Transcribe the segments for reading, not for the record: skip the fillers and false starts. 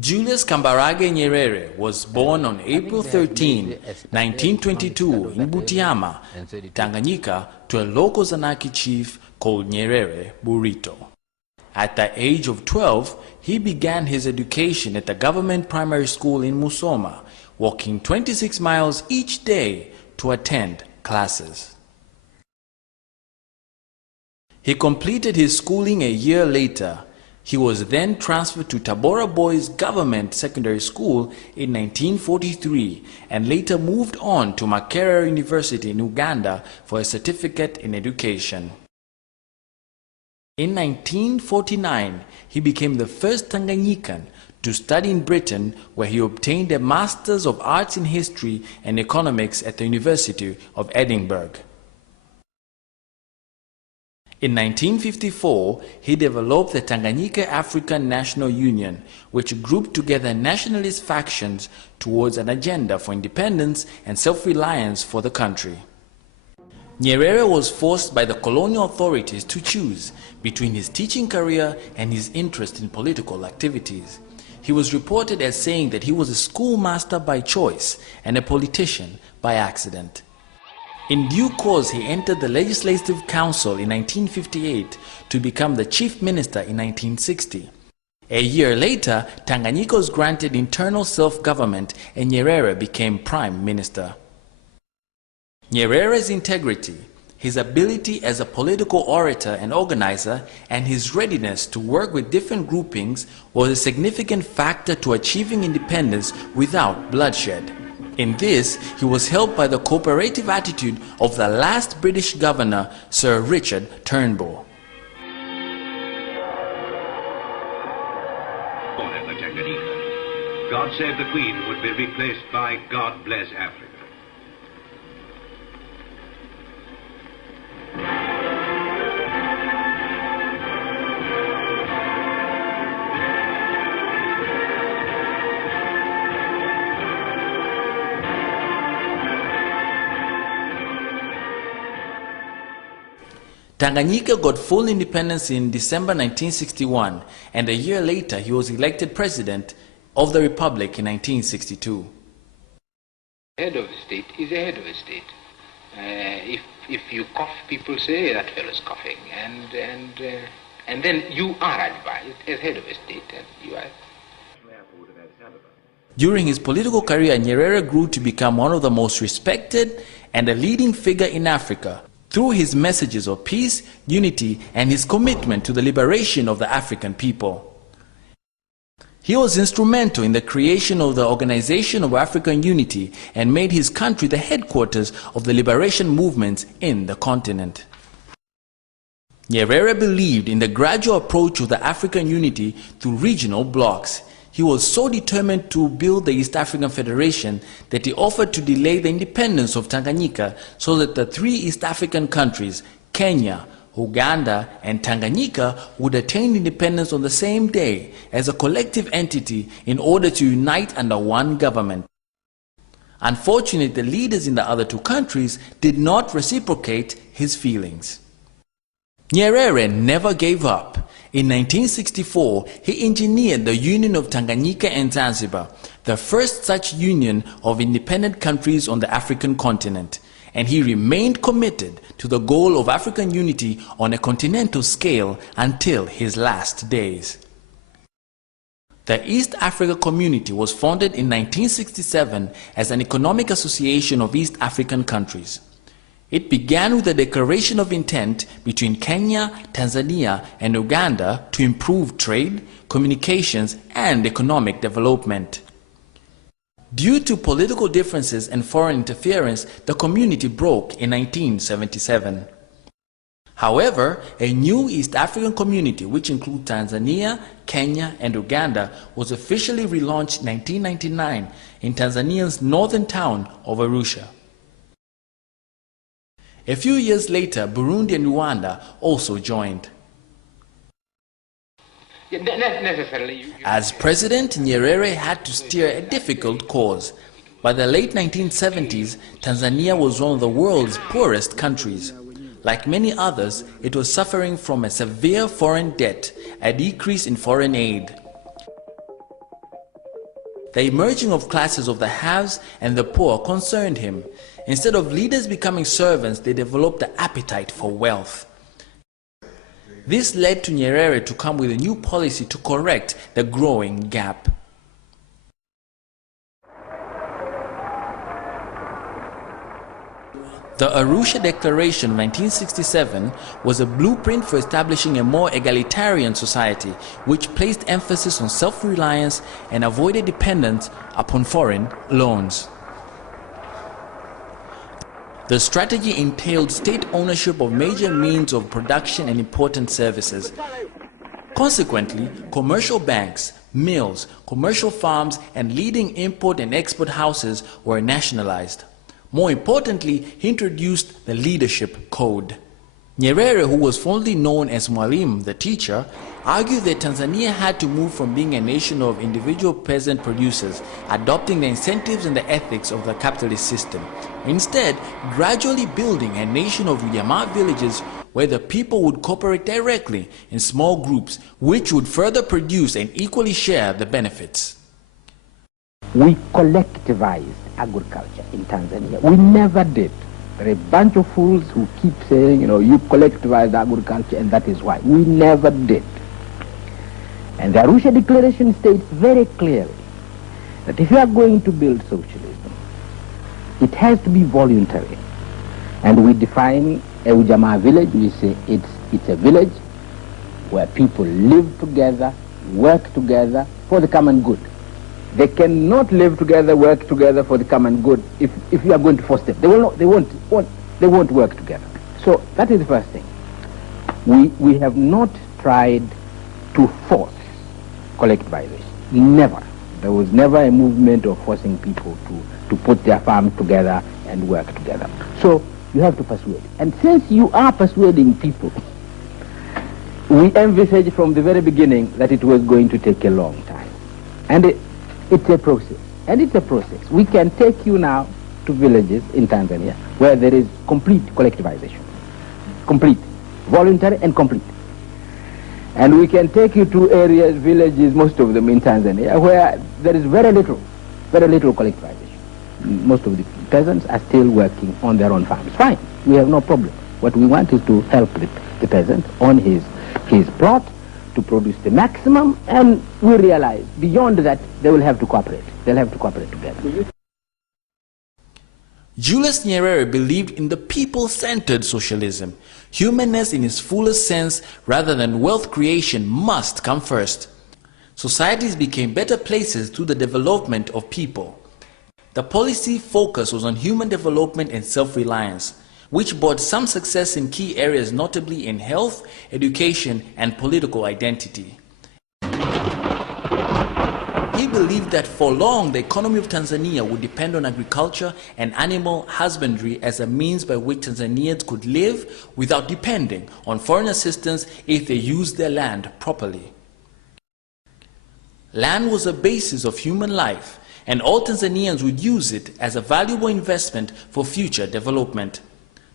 Julius Nyerere was born on April 13, 1922 in Butiama, Tanganyika, to a local Zanaki chief called Nyerere Burito. At the age of 12, he began his education at the government primary school in Musoma, walking 26 miles each day to attend classes. He completed his schooling a year later. He was then transferred to Tabora Boys Government Secondary School in 1943 and later moved on to Makerere University in Uganda for a certificate in education. In 1949, he became the first Tanganyikan to study in Britain, where he obtained a Master's of Arts in History and Economics at the University of Edinburgh. In 1954, he developed the Tanganyika African National Union, which grouped together nationalist factions towards an agenda for independence and self-reliance for the country. Nyerere was forced by the colonial authorities to choose between his teaching career and his interest in political activities. He was reported as saying that he was a schoolmaster by choice and a politician by accident. In due course, he entered the Legislative Council in 1958 to become the Chief Minister in 1960. A year later, Tanganyika was granted internal self-government and Nyerere became Prime Minister. Nyerere's integrity, his ability as a political orator and organizer, and his readiness to work with different groupings was a significant factor to achieving independence without bloodshed. In this, he was helped by the cooperative attitude of the last British governor, Sir Richard Turnbull. God Save the Queen would be replaced by God Bless Africa. Tanganyika got full independence in December 1961, and a year later he was elected president of the republic in 1962. Head of a state is a head of a state. If you cough, people say that fellow's coughing, and then you are advised as head of a state, and you are. During his political career, Nyerere grew to become one of the most respected and a leading figure in Africa through his messages of peace, unity, and his commitment to the liberation of the African people. He was instrumental in the creation of the Organization of African Unity and made his country the headquarters of the liberation movements in the continent. Nyerere believed in the gradual approach of the African unity through regional blocs. He was so determined to build the East African Federation that he offered to delay the independence of Tanganyika so that the three East African countries, Kenya, Uganda, and Tanganyika, would attain independence on the same day as a collective entity in order to unite under one government. Unfortunately, the leaders in the other two countries did not reciprocate his feelings. Nyerere never gave up. In 1964, he engineered the Union of Tanganyika and Zanzibar, the first such union of independent countries on the African continent, and he remained committed to the goal of African unity on a continental scale until his last days. The East Africa Community was founded in 1967 as an economic association of East African countries. It began with a declaration of intent between Kenya, Tanzania, and Uganda to improve trade, communications, and economic development. Due to political differences and foreign interference, the community broke in 1977. However, a new East African community, which includes Tanzania, Kenya, and Uganda, was officially relaunched in 1999 in Tanzania's northern town of Arusha. A few years later, Burundi and Rwanda also joined. As president, Nyerere had to steer a difficult course. By the late 1970s, Tanzania was one of the world's poorest countries. Like many others, it was suffering from a severe foreign debt, a decrease in foreign aid. The emerging of classes of the haves and the poor concerned him. Instead of leaders becoming servants, they developed the appetite for wealth. This led to Nyerere to come with a new policy to correct the growing gap. The Arusha Declaration of 1967 was a blueprint for establishing a more egalitarian society, which placed emphasis on self-reliance and avoided dependence upon foreign loans. The strategy entailed state ownership of major means of production and important services. Consequently, commercial banks, mills, commercial farms, and leading import and export houses were nationalized. More importantly, he introduced the leadership code. Nyerere, who was fondly known as Mwalimu, the teacher, argued that Tanzania had to move from being a nation of individual peasant producers, adopting the incentives and the ethics of the capitalist system. Instead, gradually building a nation of Ujamaa villages where the people would cooperate directly in small groups, which would further produce and equally share the benefits. We collectivized agriculture in Tanzania. We never did. There are a bunch of fools who keep saying, you collectivized agriculture and that is why. We never did. And the Arusha Declaration states very clearly that if you are going to build socialism, it has to be voluntary. And we define a Ujamaa village, we say it's a village where people live together, work together for the common good. They cannot live together, work together for the common good if you are going to force them. They won't work together. So that is the first thing. We have not tried to force collectivization. Never. There was never a movement of forcing people to put their farms together and work together. So you have to persuade. And since you are persuading people, we envisaged from the very beginning that it was going to take a long time. And it's a process. And it's a process. We can take you now to villages in Tanzania where there is complete collectivization. Complete. Voluntary and complete. And we can take you to areas, villages, most of them in Tanzania, where there is very little collectivization. Most of the peasants are still working on their own farms. Fine. We have no problem. What we want is to help the peasant on his plot to produce the maximum, and we realize beyond that they will have to cooperate. They'll have to cooperate together. Julius Nyerere believed in the people-centered socialism. Humanness in its fullest sense rather than wealth creation must come first. Societies became better places through the development of people. The policy focus was on human development and self-reliance, which brought some success in key areas, notably in health, education, and political identity. He believed that for long the economy of Tanzania would depend on agriculture and animal husbandry as a means by which Tanzanians could live without depending on foreign assistance if they used their land properly. Land was the basis of human life, and all Tanzanians would use it as a valuable investment for future development.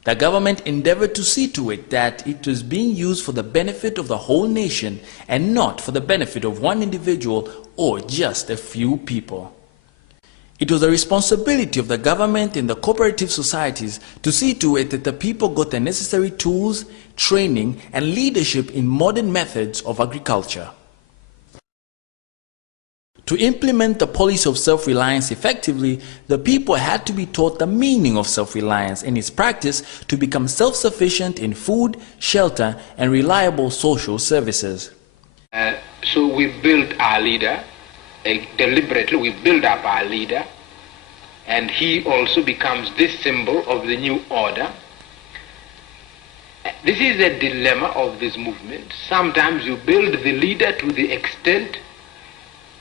The government endeavored to see to it that it was being used for the benefit of the whole nation and not for the benefit of one individual or just a few people. It was the responsibility of the government and the cooperative societies to see to it that the people got the necessary tools, training, and leadership in modern methods of agriculture. To implement the policy of self-reliance effectively, the people had to be taught the meaning of self-reliance and its practice to become self-sufficient in food, shelter, and reliable social services. So we built our leader, deliberately we build up our leader, and he also becomes this symbol of the new order. This is the dilemma of this movement. Sometimes you build the leader to the extent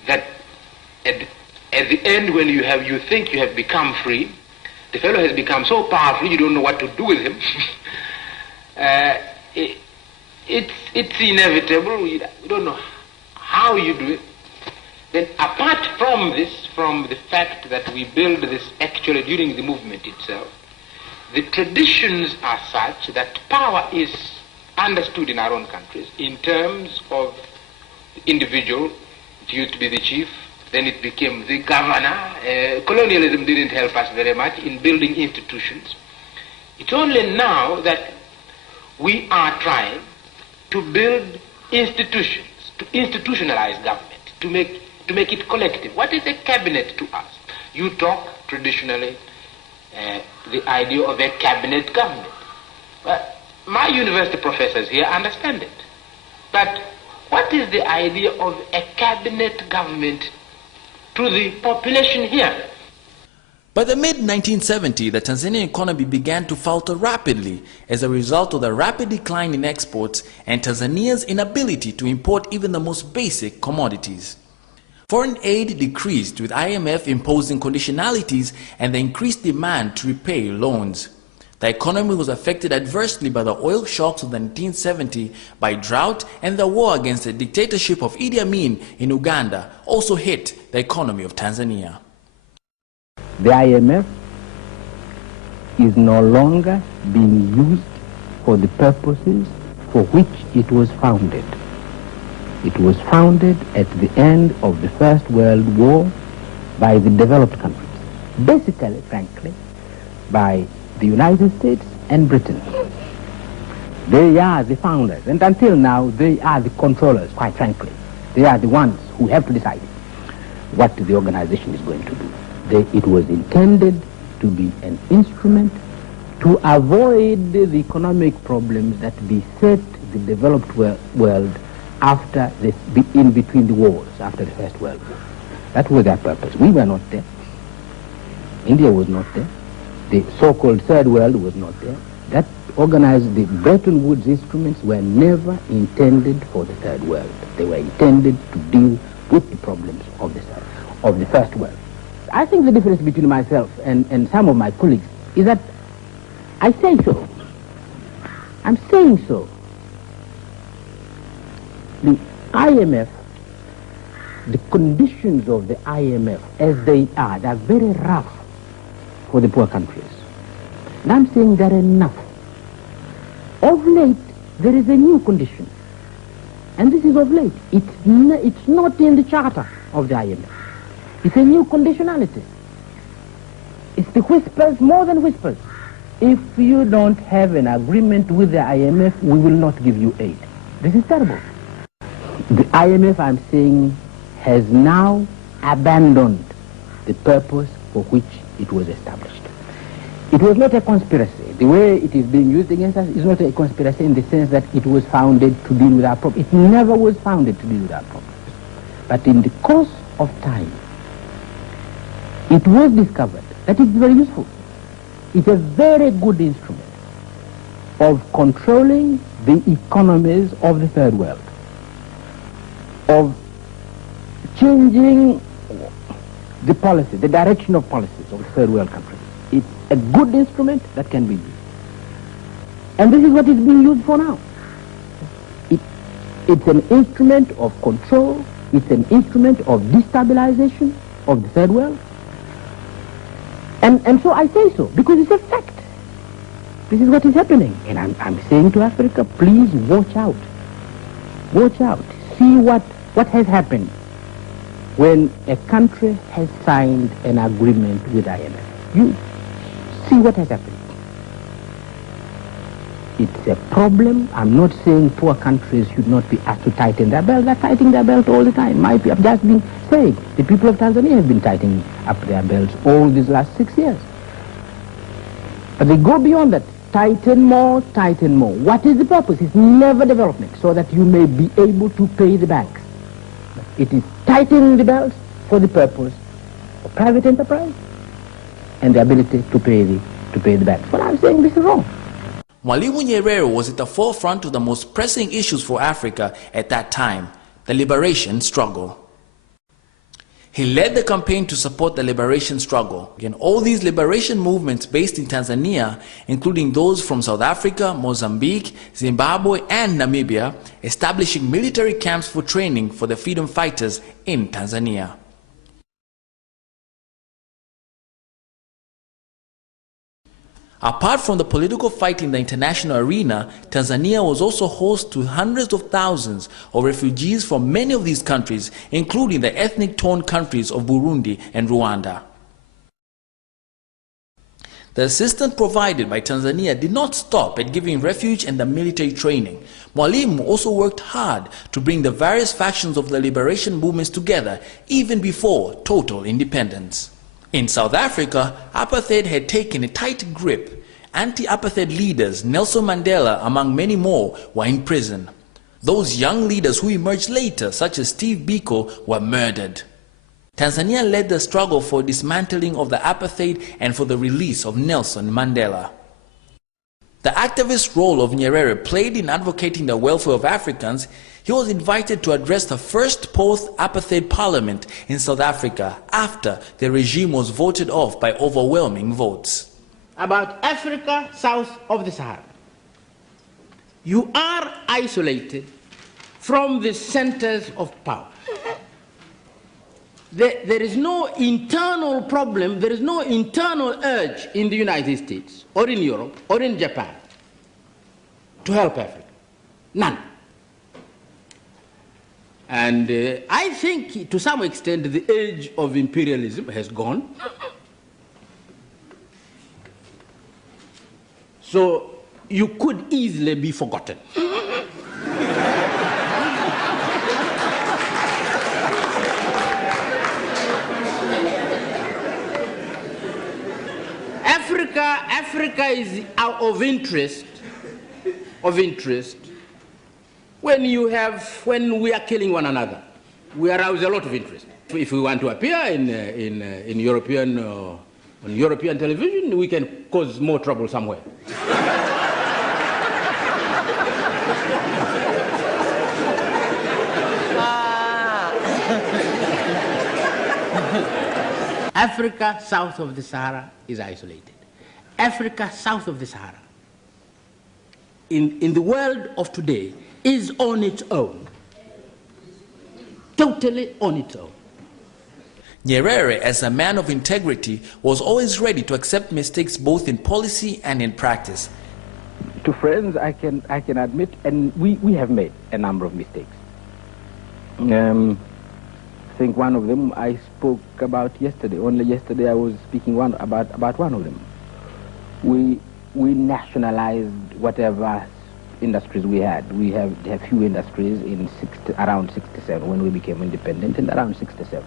that at the end, when you think you have become free, the fellow has become so powerful you don't know what to do with him. It's inevitable. We don't know how you do it. Then apart from this, from the fact that we build this actually during the movement itself, the traditions are such that power is understood in our own countries in terms of the individual. It used to be the chief, then it became the governor. Colonialism didn't help us very much in building institutions. It's only now that we are trying to build institutions, to institutionalize government, to make it collective. What is a cabinet to us? You talk traditionally the idea of a cabinet government. Well, my university professors here understand it. But what is the idea of a cabinet government to the population here? By the mid-1970s, the Tanzanian economy began to falter rapidly as a result of the rapid decline in exports and Tanzania's inability to import even the most basic commodities. Foreign aid decreased, with IMF imposing conditionalities and the increased demand to repay loans. The economy was affected adversely by the oil shocks of the 1970s, by drought, and the war against the dictatorship of Idi Amin in Uganda also hit the economy of Tanzania. The IMF is no longer being used for the purposes for which it was founded. It was founded at the end of the First World War by the developed countries, basically, frankly, by the United States and Britain. They are the founders, and until now, they are the controllers, quite frankly. They are the ones who have to decide what the organization is going to do. It was intended to be an instrument to avoid the economic problems that beset the developed world after this, in between the wars, after the First World War. That was their purpose. We were not there. India was not there. The so-called Third World was not there. That organized, the Bretton Woods instruments were never intended for the Third World. They were intended to deal with the problems of the First World. I think the difference between myself and some of my colleagues is that I say so. I'm saying so. The IMF, the conditions of the IMF as they are, they're very rough for the poor countries. And I'm saying they're enough. Of late, there is a new condition. And this is of late. It's not in the charter of the IMF. It's a new conditionality. It's the whispers, more than whispers. If you don't have an agreement with the IMF, we will not give you aid. This is terrible. The IMF, I'm saying, has now abandoned the purpose for which it was established. It was not a conspiracy. The way it is being used against us is not a conspiracy in the sense that it was founded to deal with our problems. It never was founded to deal with our problems. But in the course of time, it was discovered that it's very useful. It's a very good instrument of controlling the economies of the Third World, of changing the policy, the direction of policies of the Third World countries. It's a good instrument that can be used. And this is what it's being used for now. It's an instrument of control. It's an instrument of destabilization of the Third World. And so I say so, because it's a fact. This is what is happening. And I'm saying to Africa, please watch out. Watch out. See what has happened when a country has signed an agreement with IMF. You see what has happened. It's a problem. I'm not saying poor countries should not be asked to tighten their belt. They're tightening their belt all the time. I've just been saying, the people of Tanzania have been tightening up their belts all these last 6 years. But they go beyond that. Tighten more, tighten more. What is the purpose? It's never development, so that you may be able to pay the banks. It is tightening the belts for the purpose of private enterprise and the ability to pay the banks. But I'm saying this is wrong. Mwalimu Nyerere was at the forefront of the most pressing issues for Africa at that time, the liberation struggle. He led the campaign to support the liberation struggle. And all these liberation movements based in Tanzania, including those from South Africa, Mozambique, Zimbabwe, and Namibia, establishing military camps for training for the freedom fighters in Tanzania. Apart from the political fight in the international arena, Tanzania was also host to hundreds of thousands of refugees from many of these countries, including the ethnic torn countries of Burundi and Rwanda. The assistance provided by Tanzania did not stop at giving refuge and the military training. Mwalimu also worked hard to bring the various factions of the liberation movements together, even before total independence. In South Africa, apartheid had taken a tight grip. Anti-apartheid leaders, Nelson Mandela among many more, were in prison. Those young leaders who emerged later, such as Steve Biko, were murdered. Tanzania led the struggle for dismantling of the apartheid and for the release of Nelson Mandela. The activist role of Nyerere played in advocating the welfare of Africans. He was invited to address the first post-apartheid parliament in South Africa after the regime was voted off by overwhelming votes. About Africa south of the Sahara. You are isolated from the centers of power. There is no internal problem, there is no internal urge in the United States or in Europe or in Japan to help Africa. None. And I think to some extent the age of imperialism has gone. So you could easily be forgotten. Africa is of interest when we are killing one another. We arouse a lot of interest. If we want to appear in European on European television, we can cause more trouble somewhere. Africa south of the Sahara is isolated. Africa south of the Sahara, in the world of today, is on its own. Totally on its own. Nyerere, as a man of integrity, was always ready to accept mistakes both in policy and in practice. To friends, I can admit, and we have made a number of mistakes. I think one of them I spoke about yesterday. Only yesterday I was speaking about one of them. We nationalized whatever industries we had. We have few industries around 67 when we became independent, and around 67.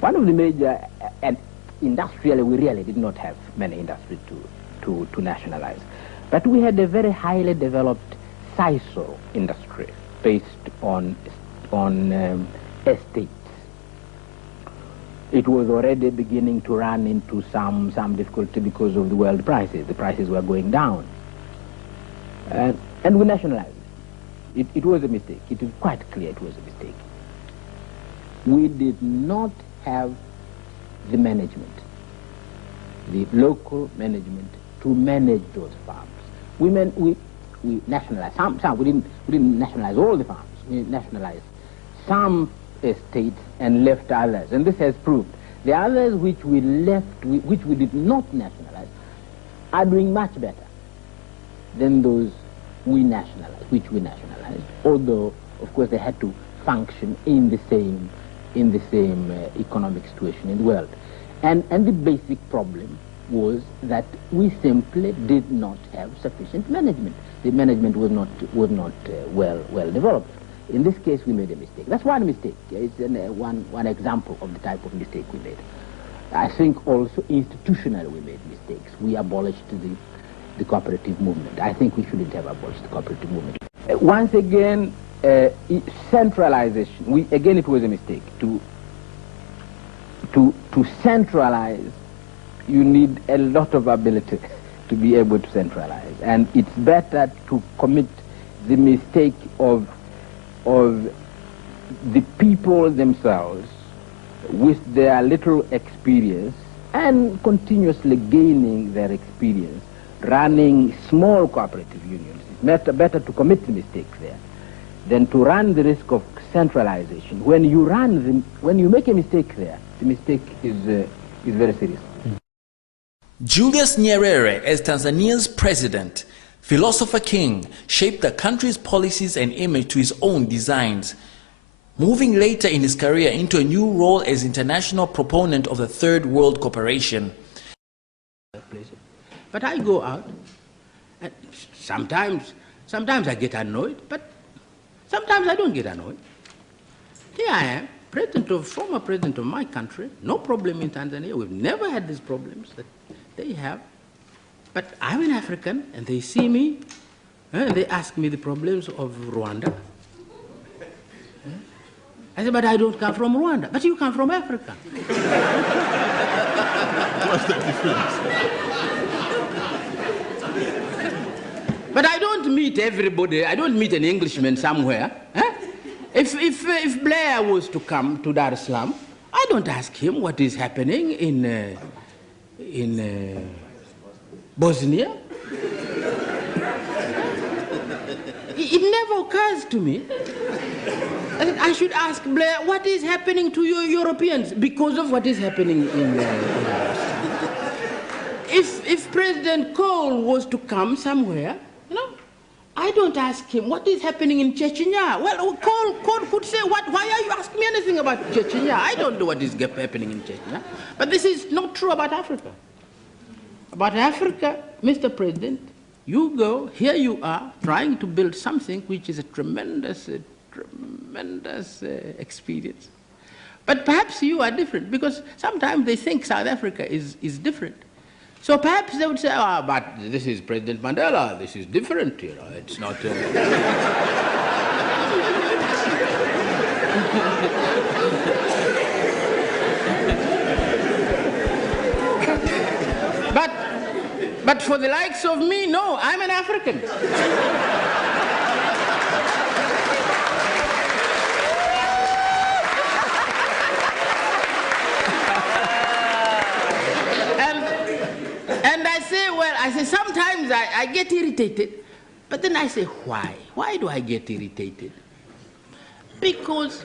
One of the major, and industrially we really did not have many industries to nationalize. But we had a very highly developed sisal industry based on estates. It was already beginning to run into some difficulty because of the world prices. The prices were going down. And we nationalized it. It was a mistake. It is quite clear it was a mistake. We did not have the management, the local management, to manage those farms. We nationalized some. We didn't nationalize all the farms. We nationalized some estates and left others, and this has proved the others which we did not nationalize are doing much better than those we nationalized, although of course they had to function in the same economic situation in the world. And the basic problem was that we simply did not have sufficient management. The management was not well developed. In this case, we made a mistake. That's one mistake. It's one example of the type of mistake we made. I think also institutionally we made mistakes. We abolished the cooperative movement. I think we shouldn't have abolished the cooperative movement. Once again, centralization. Again, it was a mistake. To centralize, you need a lot of ability to be able to centralize. And it's better to commit the mistake of the people themselves with their little experience and continuously gaining their experience, running small cooperative unions. It's better to commit the mistakes there than to run the risk of centralization. When you make a mistake there, the mistake is very serious. Julius Nyerere, as Tanzania's president, philosopher king, shaped the country's policies and image to his own designs, moving later in his career into a new role as international proponent of the Third World Cooperation. But I go out, and sometimes I get annoyed, but sometimes I don't get annoyed. Here I am, former president of my country, no problem in Tanzania. We've never had these problems that they have. But I'm an African, and they see me, and they ask me the problems of Rwanda. I said, but I don't come from Rwanda. But you come from Africa. What's the difference? But I don't meet everybody. I don't meet an Englishman somewhere. If Blair was to come to Dar es Salaam, I don't ask him what is happening in Bosnia. It never occurs to me. I should ask Blair, what is happening to you Europeans because of what is happening in If President Kohl was to come somewhere, I don't ask him what is happening in Chechnya. Well, Kohl could say, why are you asking me anything about Chechnya? I don't know what is happening in Chechnya. But this is not true about Africa. About Africa, Mr. President, you go, here you are, trying to build something which is a tremendous experience. But perhaps you are different, because sometimes they think South Africa is different. So perhaps they would say, but this is President Mandela, this is different, it's not... But for the likes of me, no, I'm an African. And I say, sometimes I get irritated, but then I say, why? Why do I get irritated? Because,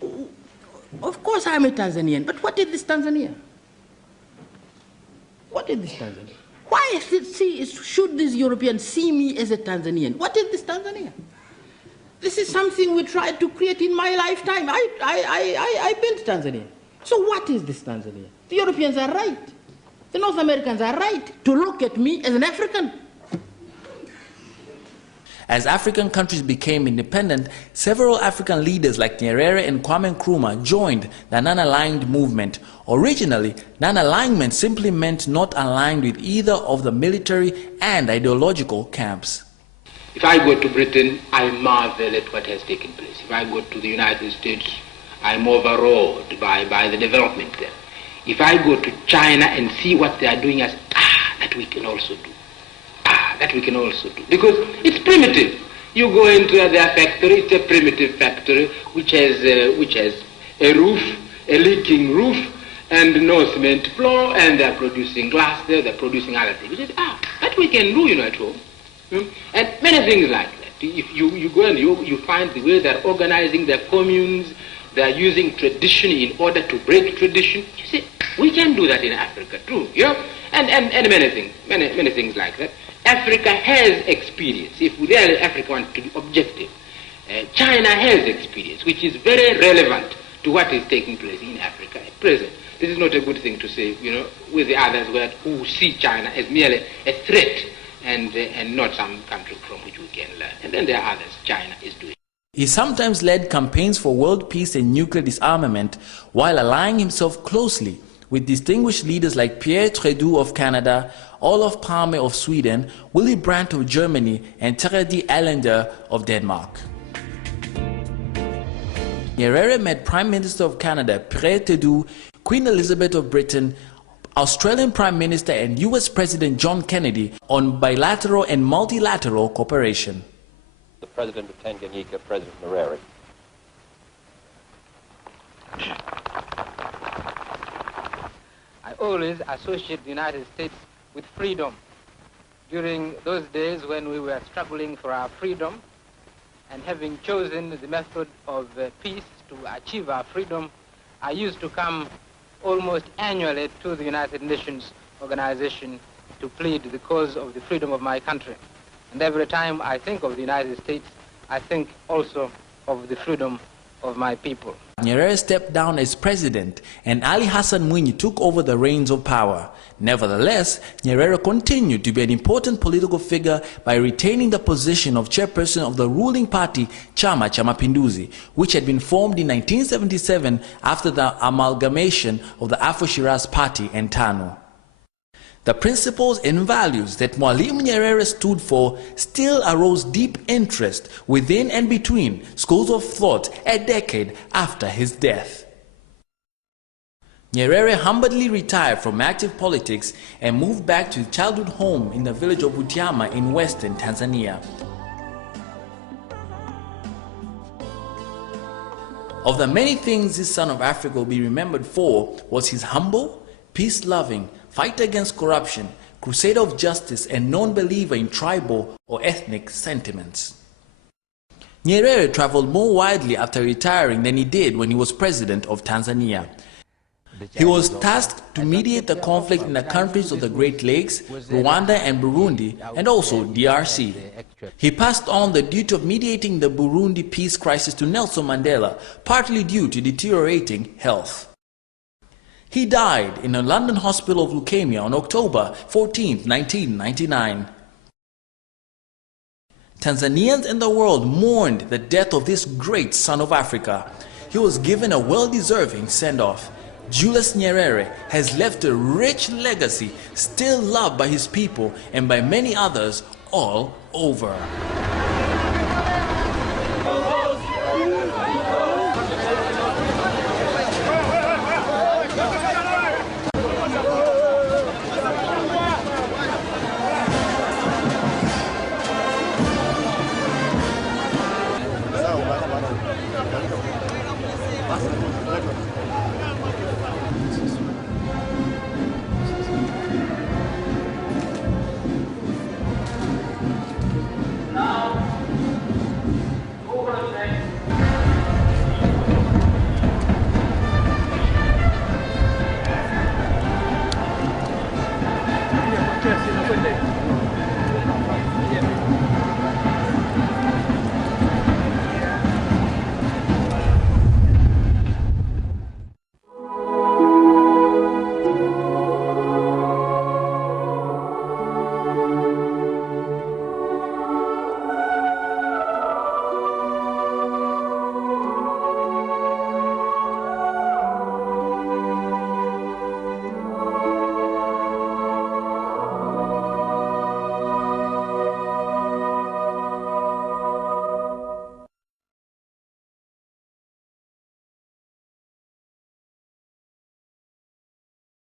of course I'm a Tanzanian, but what is this Tanzania? What is this Tanzania? Why should these Europeans see me as a Tanzanian? What is this Tanzania? This is something we tried to create in my lifetime. I built Tanzania. So what is this Tanzania? The Europeans are right. The North Americans are right to look at me as an African. As African countries became independent, several African leaders like Nyerere and Kwame Nkrumah joined the non-aligned movement. Originally, non-alignment simply meant not aligned with either of the military and ideological camps. If I go to Britain, I marvel at what has taken place. If I go to the United States, I'm overawed by the development there. If I go to China and see what they are doing, I say, that we can also do. That we can also do. Because it's primitive. You go into their factory, it's a primitive factory which has a roof, a leaking roof, and no cement floor, and they're producing glass there, they're producing other things. You say, that we can do, at home. And many things like that. If you go and you find the way they're organizing their communes, they're using tradition in order to break tradition. You see, we can do that in Africa too, and many things like that. Africa has experience. If really Africa wants to be objective, China has experience, which is very relevant to what is taking place in Africa at present. This is not a good thing to say, with the others who see China as merely a threat and not some country from which we can learn. And then there are others China is doing. He sometimes led campaigns for world peace and nuclear disarmament while allying himself closely with distinguished leaders like Pierre Trudeau of Canada, Olof Palme of Sweden, Willy Brandt of Germany, and Terje Allende of Denmark. Nyerere met Prime Minister of Canada Pierre Trudeau, Queen Elizabeth of Britain, Australian Prime Minister and US President John Kennedy on bilateral and multilateral cooperation. The President of Tanganyika, President Nyerere. I always associate the United States with freedom. During those days when we were struggling for our freedom and having chosen the method of peace to achieve our freedom, I used to come almost annually to the United Nations organization to plead the cause of the freedom of my country. And every time I think of the United States, I think also of the freedom of my people. Nyerere stepped down as president and Ali Hassan Mwinyi took over the reins of power. Nevertheless, Nyerere continued to be an important political figure by retaining the position of chairperson of the ruling party Chama cha Mapinduzi, which had been formed in 1977 after the amalgamation of the Afro-Shiraz Party and TANU. The principles and values that Mwalimu Nyerere stood for still arose deep interest within and between schools of thought a decade after his death. Nyerere humbly retired from active politics and moved back to his childhood home in the village of Butiama in western Tanzania. Of the many things this son of Africa will be remembered for was his humble, peace-loving, fight against corruption, crusader of justice, and non-believer in tribal or ethnic sentiments. Nyerere traveled more widely after retiring than he did when he was president of Tanzania. He was tasked to mediate the conflict in the countries of the Great Lakes, Rwanda and Burundi, and also DRC. He passed on the duty of mediating the Burundi peace crisis to Nelson Mandela, partly due to deteriorating health. He died in a London hospital of leukemia on October 14, 1999. Tanzanians and the world mourned the death of this great son of Africa. He was given a well-deserving send-off. Julius Nyerere has left a rich legacy, still loved by his people and by many others all over.